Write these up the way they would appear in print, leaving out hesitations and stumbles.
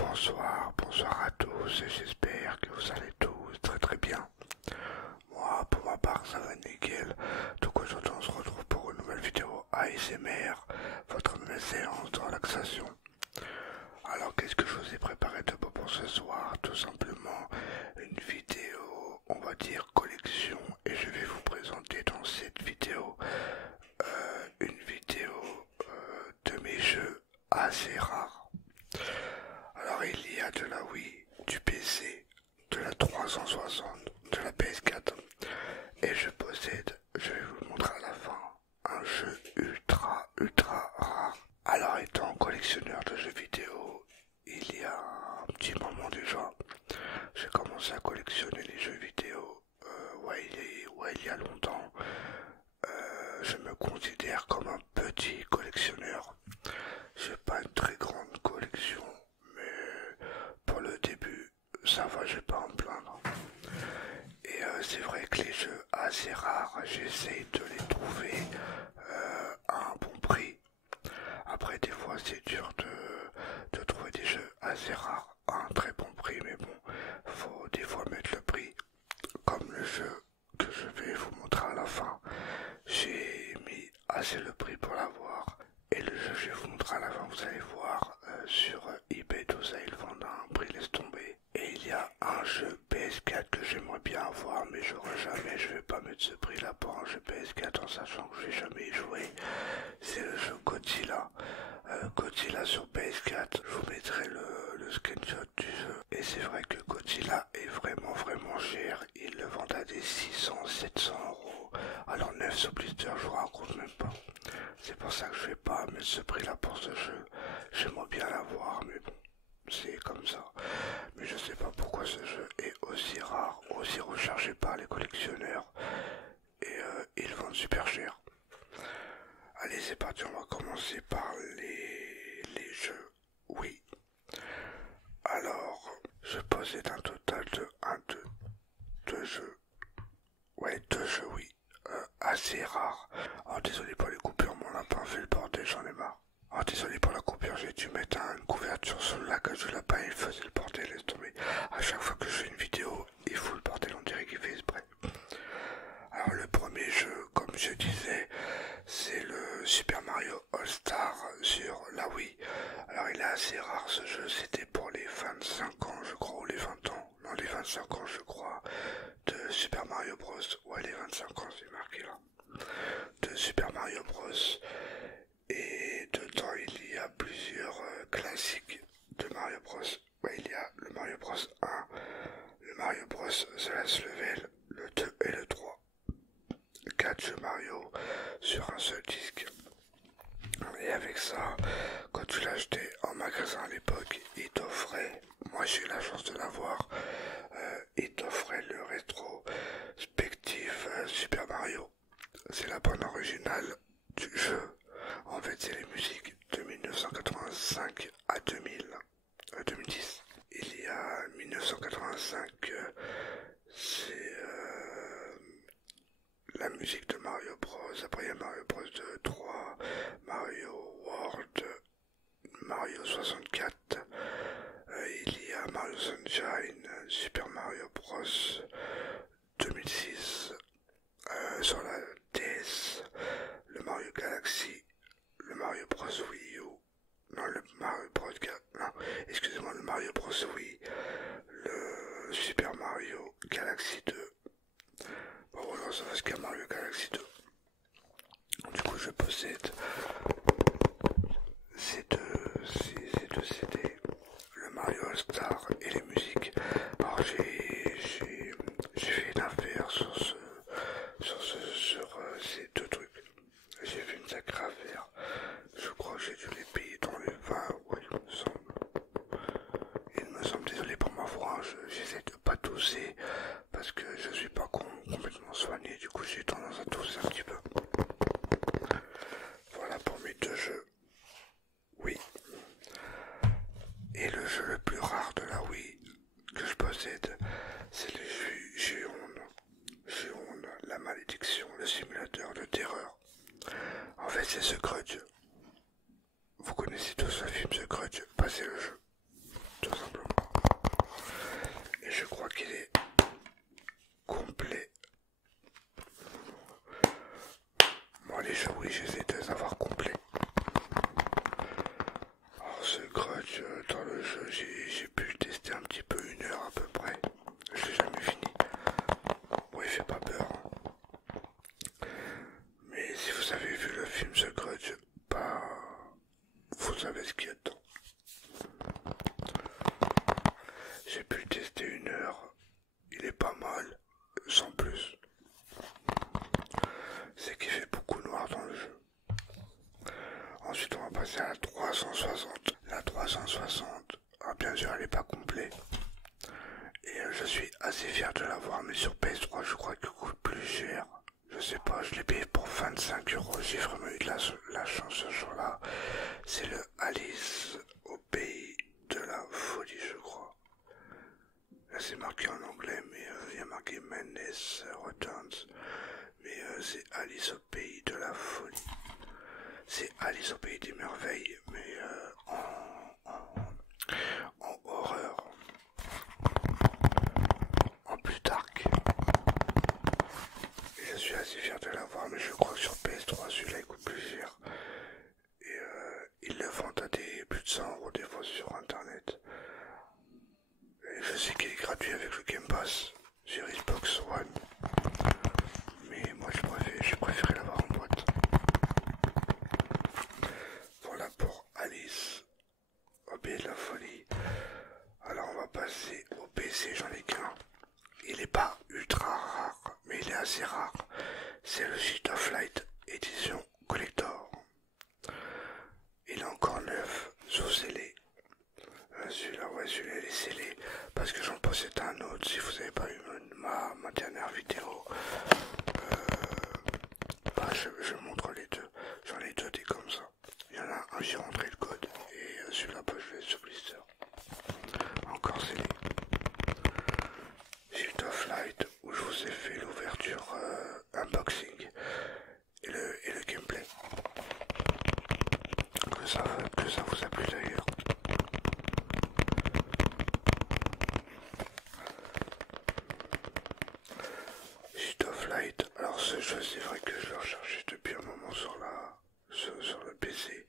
Bonsoir à tous, j'espère que vous allez tous très très bien. Moi, pour ma part, ça va nickel. Donc aujourd'hui, on se retrouve pour une nouvelle vidéo ASMR, votre nouvelle séance de relaxation. Alors, qu'est-ce que je vous ai préparé de beau pour ce soir? Tout simplement une vidéo, on va dire collection, et je vais vous présenter dans cette vidéo une vidéo de mes jeux assez rares. Alors il y a de la Wii, du PC, de la 360, de la PS4 et je possède, je vais vous le montrer à la fin, un jeu ultra rare. Alors étant collectionneur de jeux vidéo, il y a un petit moment déjà, j'ai commencé à collectionner les jeux vidéo, il y a longtemps. Je me considère comme un petit collectionneur. J'ai pas une très grande collection, mais pour le début, ça va, je vais pas en plaindre. Et c'est vrai que les jeux assez rares, j'essaye de les trouver à un bon prix. Après, des fois, c'est dur de trouver des jeux assez rares à un très bon prix, mais bon, faut des fois mettre le prix. Comme le jeu que je vais vous montrer à la fin, j'ai mis assez le prix pour l'avoir. Et le jeu que je vais vous montrer à la fin, vous allez voir sur eBay, tout ça, ils vendent à un prix, laisse tomber. Et il y a un jeu PS4 que j'aimerais bien avoir, mais j'aurai jamais, je vais pas mettre ce prix là pour un jeu PS4 en sachant que je vais jamais y jouer. C'est le jeu Godzilla. Godzilla sur PS4, je vous mettrai le screenshot du jeu. Et c'est vrai que Godzilla est vraiment cher. Ils le vendent à des 600-700 €. Alors 9 sur Blister, je vous raconte même pas. C'est pour ça que je vais pas mettre ce prix là pour ce jeu. J'aimerais bien l'avoir, mais bon, c'est comme ça. Mais je sais pas pourquoi ce jeu est aussi rare, aussi recherché par les collectionneurs. Et ils vendent super cher. Allez, c'est parti, on va commencer par les jeux. Oui. Alors, je possède un total de 2 jeux. Ouais, 2 jeux, oui. Assez rares. Oh, désolé pour les coupures, mon lapin fait le bordel, j'en ai marre. Oh, désolé pour la coupure, j'ai dû mettre une couverture sur la cage du lapin, il faisait le bordel, laisse tomber. À chaque fois que je fais une vidéo, il fout le bordel, on dirait qu'il fait exprès. Alors, le premier jeu, comme je disais, c'est le Super Mario All-Star sur la Wii. Alors il est assez rare ce jeu, c'était pour les 25 ans je crois, ou les 20 ans, non les 25 ans je crois, de Super Mario Bros. Ouais, les 25 ans c'est marqué là, de Super Mario Bros. Et dedans il y a plusieurs classiques de Mario Bros. Ouais, il y a le Mario Bros 1, le Mario Bros The Last Level, le 2 et le 3. 4 jeux Mario sur un seul disque. Et avec ça, quand tu l'achetais en magasin à l'époque, il t'offrait, moi j'ai eu la chance de l'avoir, il t'offrait le rétrospectif Super Mario. C'est la bande originale du jeu. En fait, c'est les musiques de 1985 à 2010. Il y a 1985, c'est la musique de Mario Bros. Après il y a Mario Bros 2, 3, Mario World, Mario 64, il y a Mario Sunshine, Super Mario Bros 2006, sur la DS, le Mario Galaxy, le Mario Bros Wii U, non le Mario Bros 4, non, excusez-moi, le Mario Bros Wii, le Super Mario Galaxy 2. Bon voilà, ça va ce qu'il y a Mario Galaxy 2. Du coup je possède ces deux CD, le Mario All Star et les musiques. Alors j'ai fait une affaire sur ces deux trucs. J'ai fait une sacrée affaire. Je crois que j'ai dû les payer dans les 20, ouais, il me semble. Il me semble, désolé pour ma voix, j'essaie de pas tousser parce que je suis pas complètement soigné, du coup j'ai tendance à tousser un petit peu. Voilà pour mes 2 jeux. Oui. Et le jeu le plus rare de la Wii que je possède, c'est le Ju-On. fait pas peur. Mais si vous avez vu le film The Grudge, bah, vous savez ce qu'il y a dedans. J'ai pu le tester 1 heure. Il est pas mal, sans plus. C'est qu'il fait beaucoup noir dans le jeu. Ensuite, on va passer à la 360. La 360, ah, bien sûr, elle n'est pas complète. Et je suis assez fier de l'avoir, mais sur PS3, je crois qu'il coûte plus cher. Je sais pas, je l'ai payé pour 25 €. J'ai vraiment eu de la chance ce jour-là. C'est le Alice au pays de la folie, je crois. Là, c'est marqué en anglais, mais il y a marqué Madness Returns. Mais c'est Alice au pays de la folie. C'est Alice au pays des merveilles, mais en horreur. En plus dark. Et je suis assez fier de l'avoir, mais je crois que sur PS3, celui-là il coûte plus cher. Et ils le vendent à des plus de 100 € des fois sur internet. Et je sais qu'il est gratuit avec le Game Pass sur Xbox One. Mais moi j'ai préféré l'avoir en boîte. Voilà pour Alice au pays de la folie. Alors on va passer au PC, j'en ai qu'un. Il est pas ultra rare, mais il est assez rare. C'est le Sheet of Light édition collector. Il est encore neuf, sous scellé. Celui-là, ouais, celui-là il est scellé. Parce que j'en possède un autre. Si vous n'avez pas eu ma dernière vidéo, bah, je montre les deux. J'en ai deux des comme ça. Il y en a un, j'ai rentré le code. Et celui-là, bah, je l'ai sur blister. Encore scellé. Shield of Light, où je vous ai fait l'ouverture unboxing et le gameplay. Que ça vous a plu d'ailleurs. Shield of Light, alors ce jeu c'est vrai que je le recherchais depuis un moment sur le PC.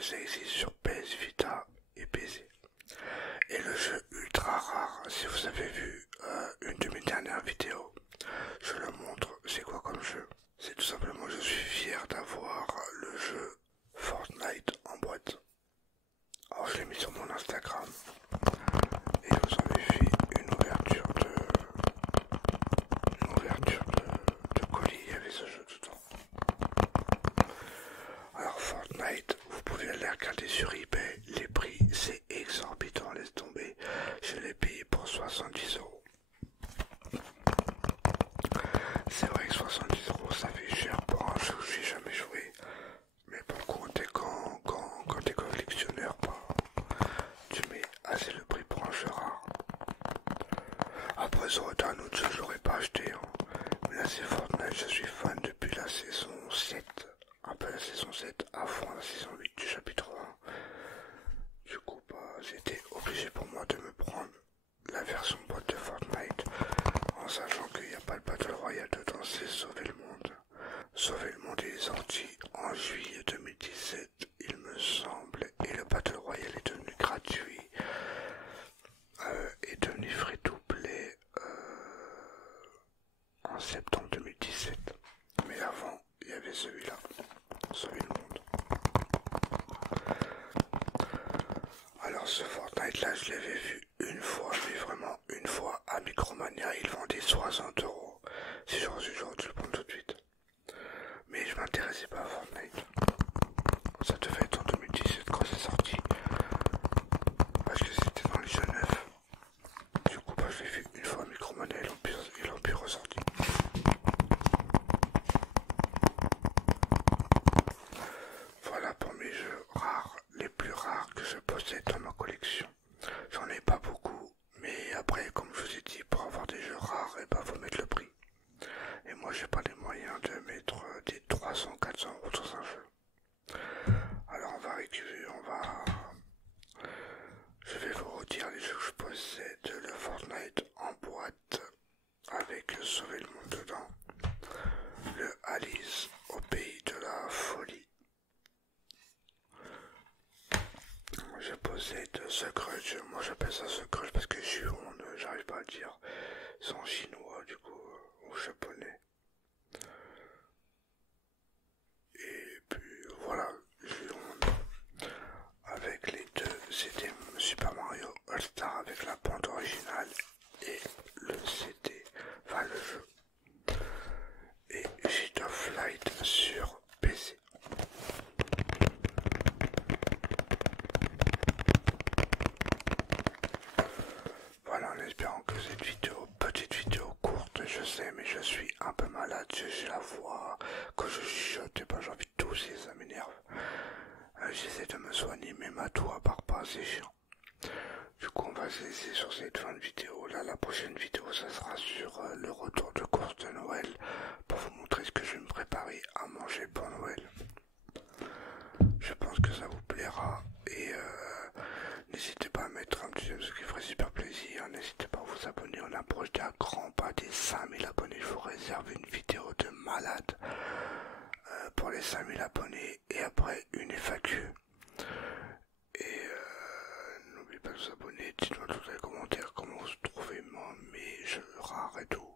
Ça existe sur PS Vita et PC. Et le jeu ultra rare, si vous avez vu une de mes dernières vidéos, je le montre, c'est quoi comme jeu? C'est tout simplement, je suis fier d'avoir le jeu Fortnite en boîte. Alors je l'ai mis sur mon Instagram et je vous en ai fait une ouverture de colis, il y avait ce jeu dedans. Alors Fortnite, vous pouvez aller regarder sur eBay, les prix c'est exorbitant, laisse tomber. Je l'ai payé pour 70 €. C'est vrai que 70 € ça fait cher pour un jeu où j'ai jamais joué. Mais bon, quand t'es collectionneur, bah, tu mets assez le prix pour un jeu rare. Après ça aurait été un autre jeu, je l'aurais pas acheté. Hein. Mais là c'est Fortnite, je suis fan depuis la saison 7. Un peu la saison 7 à fond, la saison 8 du chapitre 1. Du coup, bah, c'était obligé pour moi de me prendre la version boîte de Fortnite, en sachant qu'il n'y a pas le Battle Royale dedans, c'est Sauver le Monde. Sauver le Monde est sorti en juillet 2017, il me semble, et le Battle Royale est devenu gratuit, est devenu free to play en septembre 2017. Mais avant, il y avait celui-là, Sauver le Monde. Alors ce Fortnite là, je l'avais vu une fois, mais vraiment une fois à Micromania, il vendait 60 €. Si j'aurais su, j'aurais dû le prendre tout de suite. Mais je m'intéressais pas à Fortnite. Ça devait être en 2017 quand c'est sorti. Parce que c'était dans les jeux neufs. Du coup, bah, je l'ai vu une fois à Micromania et l'Empire ressorti. Voilà pour mes jeux rares, les plus rares que je possède dans ma collection. J'en ai pas beaucoup, mais après, comme je vous ai dit, pour avoir des jeux rares, et bah, faut mettre le prix. Et moi, j'ai pas les moyens de mettre des 300-400 € dans un jeu. Alors, on va récupérer, je vais vous redire les jeux que je possède. Le Fortnite en boîte, avec le Sauver le Monde dedans. Le Alice au pays de la folie. Je possède The Grudge, moi j'appelle ça The Grudge parce que j'arrive pas à le dire. C'est en chinois du coup, ou je suis un peu malade, j'ai la voix, quand je chuchote, et ben j'ai envie de tousser, ça m'énerve. J'essaie de me soigner, mais ma toux à part pas, c'est chiant. Du coup, on va se laisser sur cette fin de vidéo. Là, la prochaine vidéo, ça sera sur le retour de course de Noël pour vous montrer ce que je vais me préparer à manger pour Noël. Je pense que ça vous plaira et n'hésitez pas à mettre un petit j'aime, ce qui ferait super plaisir. N'hésitez pas à vous abonner. On approche d'un grand pas des 5000 abonnés. Je vous réserve une vidéo de malade pour les 5000 abonnés et après une FAQ. Et n'oubliez pas de vous abonner, dites-moi dans les commentaires comment vous trouvez mes jeux rares et tout.